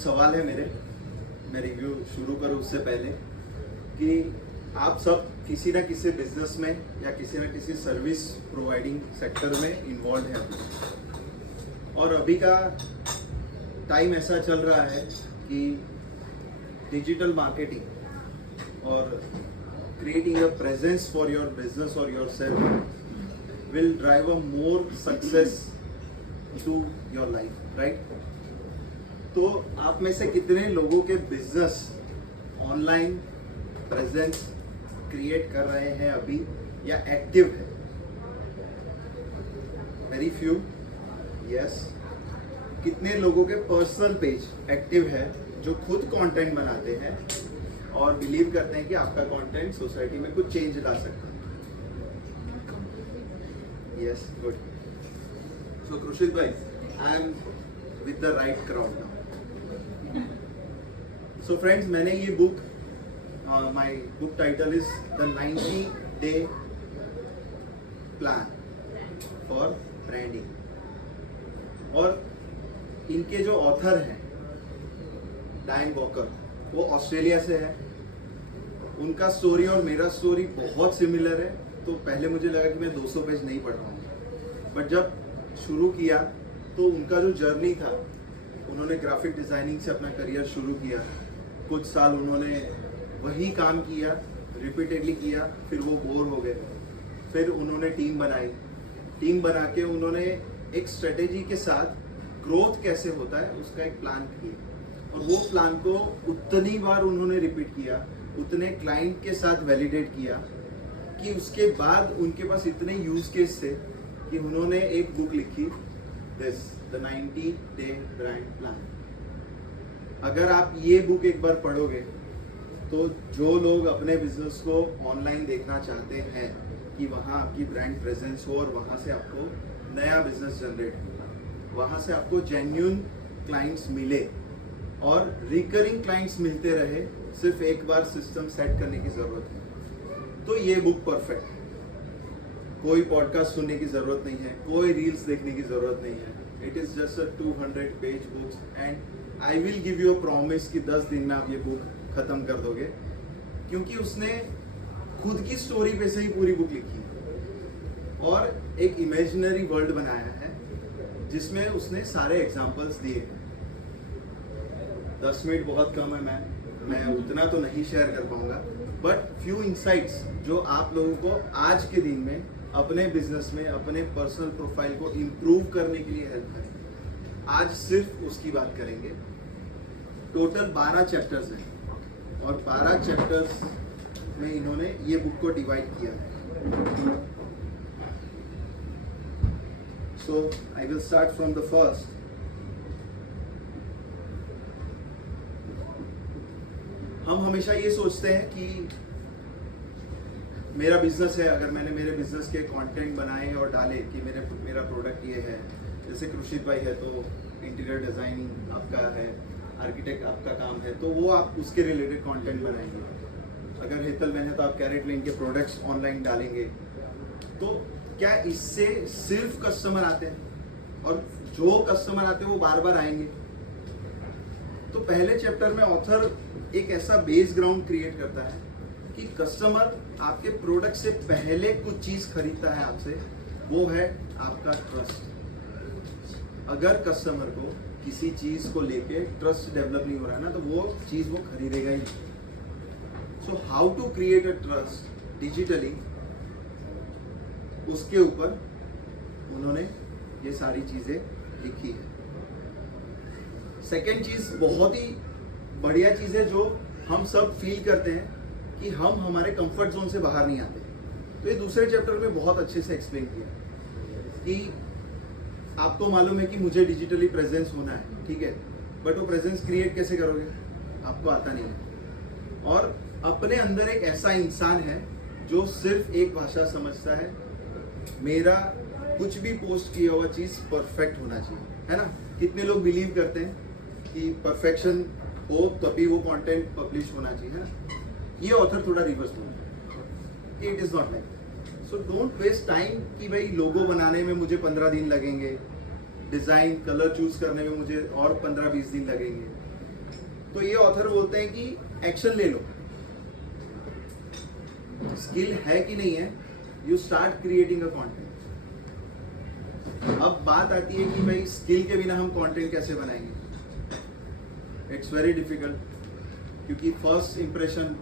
सवाल है मेरे, मैं रिव्यू शुरू करूँ उससे पहले कि आप सब किसी ना किसी बिजनेस में या किसी ना किसी सर्विस प्रोवाइडिंग सेक्टर में इन्वॉल्व है अभी। और अभी का टाइम ऐसा चल रहा है कि डिजिटल मार्केटिंग और creating a presence for your business or yourself will drive a more success to your life, right? तो आप में से कितने लोगों के बिजनेस ऑनलाइन प्रेजेंस क्रिएट कर रहे हैं अभी या एक्टिव है? Very few, yes. कितने लोगों के पर्सनल पेज एक्टिव है जो खुद कंटेंट बनाते हैं और बिलीव करते हैं कि आपका कंटेंट सोसाइटी में कुछ चेंज ला सकता है? Yes, good. सो कृषित भाई, I am with the right crowd now. So friends, मैंने ये book, my book title is the 90-day plan for branding, और इनके जो ऑथर हैं डायन वॉकर, वो ऑस्ट्रेलिया से है। उनका स्टोरी और मेरा स्टोरी बहुत सिमिलर है, तो पहले मुझे लगा कि मैं 200 पेज नहीं पढ़ पाऊंगा, बट जब शुरू किया तो उनका जो जर्नी था, उन्होंने ग्राफिक डिज़ाइनिंग से अपना करियर शुरू किया, कुछ साल उन्होंने वही काम किया, रिपीटेडली किया, फिर वो बोर हो गए, फिर उन्होंने टीम बनाई, टीम बना के उन्होंने एक स्ट्रेटेजी के साथ ग्रोथ कैसे होता है उसका एक प्लान किया, और वो प्लान को उतनी बार उन्होंने रिपीट किया, उतने क्लाइंट के साथ वैलिडेट किया कि उसके बाद उनके पास इतने यूज केस थे कि उन्होंने एक बुक लिखी, this the 90-day brand plan. अगर आप ये बुक एक बार पढ़ोगे तो जो लोग अपने बिजनेस को ऑनलाइन देखना चाहते हैं कि वहाँ आपकी ब्रांड प्रेजेंस हो और वहाँ से आपको नया बिजनेस जनरेट हो, वहाँ से आपको जेन्युइन क्लाइंट्स मिले और रिकरिंग क्लाइंट्स मिलते रहे, सिर्फ एक बार सिस्टम सेट करने की जरूरत है, तो ये बुक परफेक्ट है। कोई पॉडकास्ट सुनने की जरूरत नहीं है, कोई रील्स देखने की जरूरत नहीं है। It is just a 200 page books, and I will give you a promise कि 10 दिन में आप ये बुक खत्म कर दोगे, क्योंकि उसने खुद की स्टोरी पे से ही पूरी बुक लिखी और एक इमेजिनरी वर्ल्ड बनाया है जिसमें उसने सारे एग्जाम्पल्स दिए हैं। 10 मिनट बहुत कम है, मैं उतना तो नहीं शेयर कर पाऊंगा, बट फ्यू इंसाइट्स जो आप लोगों को आज के दिन में अपने बिजनेस में अपने पर्सनल प्रोफाइल को इम्प्रूव करने के लिए हेल्प करेंगे। आज सिर्फ उसकी बात करेंगे। टोटल 12 चैप्टर्स हैं और 12 चैप्टर्स में इन्होंने ये बुक को डिवाइड किया है। So I will start from the first. हम हमेशा ये सोचते हैं कि मेरा बिजनेस है, अगर मैंने मेरे बिजनेस के कंटेंट बनाए और डाले कि मेरा प्रोडक्ट ये है, जैसे कृषित भाई है तो इंटीरियर डिजाइनिंग आपका है, आर्किटेक्ट आपका काम है, तो वो आप उसके रिलेटेड कंटेंट बनाएंगे। अगर हेतल मैन है तो आप कैरेट लेन के प्रोडक्ट्स ऑनलाइन डालेंगे। तो क्या इससे सिर्फ कस्टमर आते हैं, और जो कस्टमर आते हैं वो बार बार आएंगे? तो पहले चैप्टर में ऑथर एक ऐसा बेस ग्राउंड क्रिएट करता है कि कस्टमर आपके प्रोडक्ट से पहले कुछ चीज खरीदता है आपसे, वो है आपका ट्रस्ट। अगर कस्टमर को किसी चीज को लेके ट्रस्ट डेवलप नहीं हो रहा है ना, तो वो चीज वो खरीदेगा ही। So how to create a trust digitally, उसके ऊपर उन्होंने ये सारी चीजें लिखी है। सेकेंड चीज बहुत ही बढ़िया चीज है जो हम सब फील करते हैं कि हम हमारे कंफर्ट जोन से बाहर नहीं आते। तो ये दूसरे चैप्टर में बहुत अच्छे से एक्सप्लेन किया कि आपको मालूम है कि मुझे डिजिटली प्रेजेंस होना है, ठीक है, बट वो प्रेजेंस क्रिएट कैसे करोगे? आपको आता नहीं है। और अपने अंदर एक ऐसा इंसान है जो सिर्फ एक भाषा समझता है, मेरा कुछ भी पोस्ट किया हुआ चीज परफेक्ट होना चाहिए, है ना? कितने लोग बिलीव करते हैं कि परफेक्शन हो तभी वो कंटेंट पब्लिश होना चाहिए, है ना? ये ऑथर थोड़ा रिवर्स बोलता है, it is not like. So don't waste time कि भाई लोगो बनाने में मुझे 15 दिन लगेंगे, डिजाइन कलर चूज करने में मुझे और 15-20 दिन लगेंगे। तो ये ऑथर बोलते हैं कि एक्शन ले लो, स्किल है कि नहीं है, you start creating a content. अब बात आती है कि भाई स्किल के बिना हम कंटेंट कैसे बनाएंगे। इट्स वेरी डिफिकल्ट, क्योंकि फर्स्ट इंप्रेशन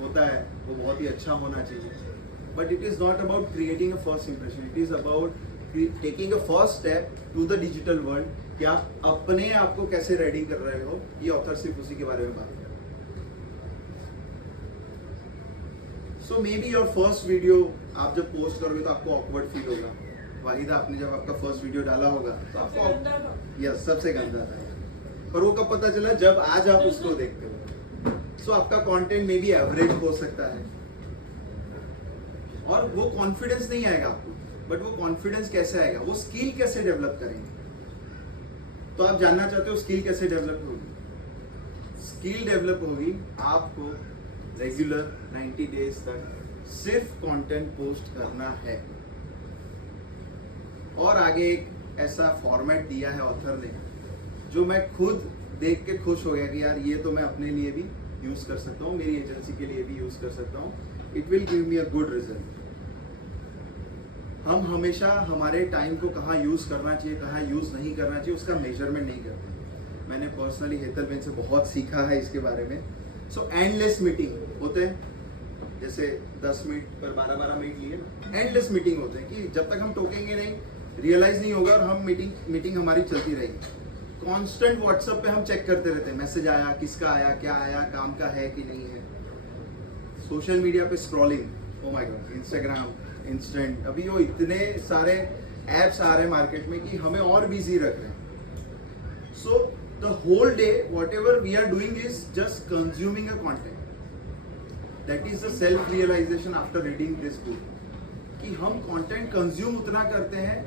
होता है वो बहुत ही अच्छा होना चाहिए, but it is not about creating a first impression, it is about taking a first step to the digital world, कि आप अपने आप को कैसे रेडी कर रहे हो। ये ऑथर सिर्फ उसी के बारे में बात कर रहे हैं। So maybe your first video आप जब पोस्ट करोगे तो आपको ऑकवर्ड फील होगा। वाहिदा, आपने जब आपका फर्स्ट वीडियो डाला होगा तो आपको यस सबसे गंदा था, पर वो कब पता चला, जब आज आप उसको देखते हो। सो आपका कंटेंट मे बी एवरेज हो सकता है और वो कॉन्फिडेंस नहीं आएगा आपको, बट वो कॉन्फिडेंस कैसे आएगा, वो स्किल कैसे डेवलप करेंगे। तो आप जानना चाहते हो स्किल कैसे डेवलप होगी। स्किल डेवलप होगी आपको रेगुलर 90 डेज तक सिर्फ कंटेंट पोस्ट करना है। और आगे एक ऐसा फॉर्मेट दिया है ऑथर ने जो मैं खुद देख के खुश हो गया कि यार ये तो मैं अपने लिए भी यूज कर सकता हूँ, मेरी एजेंसी के लिए भी यूज कर सकता हूँ। It will give me a good result. हम हमेशा हमारे टाइम को कहाँ यूज करना चाहिए, कहाँ यूज नहीं करना चाहिए, उसका मेजरमेंट नहीं करते। मैंने पर्सनली हेतल बेन से बहुत सीखा है इसके बारे में। सो एंडलेस मीटिंग होते हैं, जैसे 10 मिनट पर 12-12 मिनट लिए ना, एंडलेस मीटिंग होते हैं कि जब तक हम टोकेंगे नहीं, रियलाइज नहीं होगा और हम मीटिंग हमारी चलती रहेगी। कांस्टेंट व्हाट्सएप पे हम चेक करते रहते हैं, मैसेज आया, किसका आया, क्या आया, काम का है कि नहीं है। सोशल मीडिया पे scrolling, oh my God, Instagram, instant, अभी वो इतने सारे एप्स आ रहे हैं मार्केट में कि हमें और बिजी रख रहे हैं। So the whole day whatever we are doing is just consuming a content. That is the self realisation after reading this book, कि हम कंटेंट कंज्यूम उतना करते हैं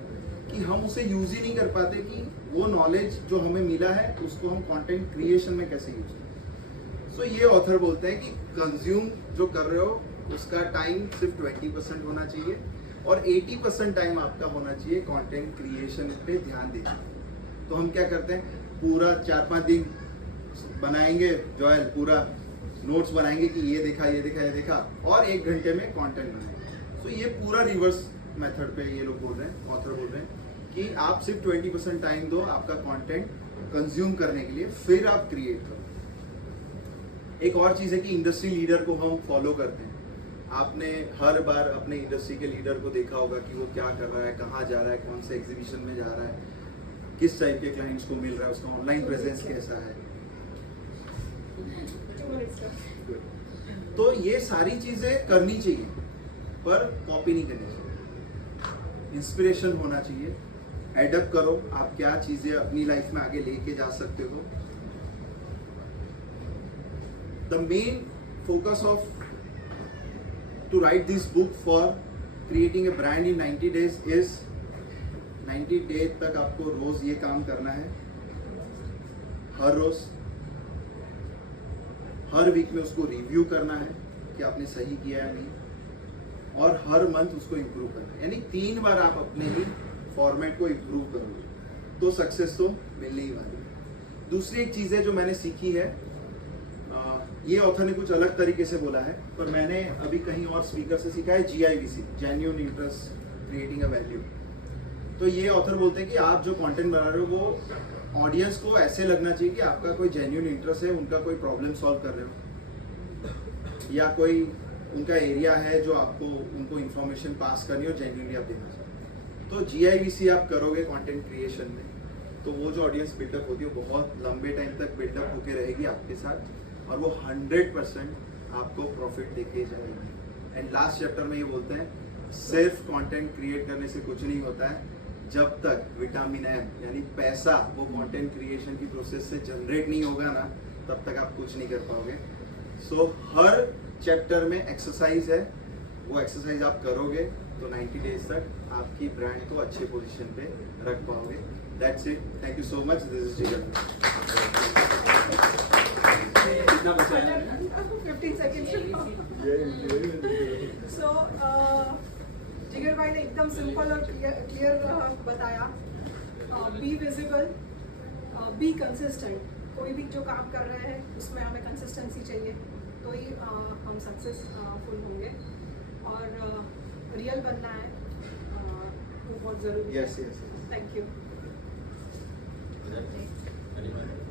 कि हम उसे यूज ही नहीं कर पाते कि वो नॉलेज जो हमें मिला है उसको हम कंटेंट क्रिएशन में कैसे यूज करें। सो ये ऑथर बोलते हैं कि कंज्यूम जो कर रहे हो उसका टाइम सिर्फ 20% होना चाहिए और 80% टाइम आपका होना चाहिए कंटेंट क्रिएशन पे ध्यान देना। तो हम क्या करते हैं, पूरा 4-5 दिन बनाएंगे, जॉयल पूरा नोट्स बनाएंगे कि ये देखा, ये देखा, ये देखा, और 1 घंटे में कंटेंट बनाएंगे। सो ये पूरा रिवर्स मेथड पे ये लोग बोल रहे हैं, ऑथर बोल रहे हैं कि आप सिर्फ 20% टाइम दो आपका कंटेंट कंज्यूम करने के लिए, फिर आप क्रिएट करो। एक और चीज़ है कि इंडस्ट्री लीडर को हम फॉलो करते हैं। आपने हर बार अपने इंडस्ट्री के लीडर को देखा होगा कि वो क्या कर रहा है, कहाँ जा रहा है, कौन से एग्जीबिशन में जा रहा है, किस टाइप के क्लाइंट्स को मिल रहा है, उसका ऑनलाइन प्रेजेंस कैसा है। तो ये सारी चीजें करनी चाहिए, पर कॉपी नहीं करनी चाहिए। इंस्पिरेशन होना चाहिए, एडप्ट करो आप क्या चीजें अपनी लाइफ में आगे लेके जा सकते हो। The main focus of to write this book for creating a brand in 90 days is 90 days तक आपको रोज ये काम करना है, हर रोज, हर वीक में उसको रिव्यू करना है कि आपने सही किया है नहीं, और हर मंथ उसको इम्प्रूव करना है। यानी 3 बार आप अपने ही फॉर्मेट को इम्प्रूव करोगे तो सक्सेस तो मिलने ही वाली है। दूसरी एक चीज़ है जो मैंने सीखी है, ये ऑथर ने कुछ अलग तरीके से बोला है, पर मैंने अभी कहीं और स्पीकर से सीखा है, GIVC, genuine interest creating a value. तो ये ऑथर बोलते हैं कि आप जो कंटेंट बना रहे हो वो ऑडियंस को ऐसे लगना चाहिए कि आपका कोई जेन्युइन इंटरेस्ट है, उनका कोई प्रॉब्लम सॉल्व कर रहे हो, या कोई उनका एरिया है जो आपको उनको इन्फॉर्मेशन पास करनी हो, जेन्युइनली आप देना चाहते हो। तो GIVC आप करोगे कंटेंट क्रिएशन में, तो वो जो ऑडियंस बिल्डअप होती है वो बहुत लंबे टाइम तक बिल्डअप होके रहेगी आपके साथ, और वो 100% आपको प्रॉफिट देके जाएगी। एंड लास्ट चैप्टर में ये बोलते हैं सिर्फ कंटेंट क्रिएट करने से कुछ नहीं होता है, जब तक विटामिन M यानी पैसा वो कंटेंट क्रिएशन की प्रोसेस से जनरेट नहीं होगा ना, तब तक आप कुछ नहीं कर पाओगे। सो हर चैप्टर में एक्सरसाइज है, वो एक्सरसाइज आप करोगे तो 90 डेज तक आपकी ब्रांड को अच्छे पोजीशन पे रख पाओगे। That's it, thank you so much, this is जिगर। 15 seconds. So, जिगर भाई ने एकदम सिंपल और क्लियर बताया। बी विजिबल, बी कंसिस्टेंट, कोई भी जो काम कर रहे हैं उसमें हमें कंसिस्टेंसी चाहिए, तो ही हम सक्सेसफुल होंगे। और रियल बनना है, वो बहुत ज़रूरी है। Yes yes. Thank you. Anyone?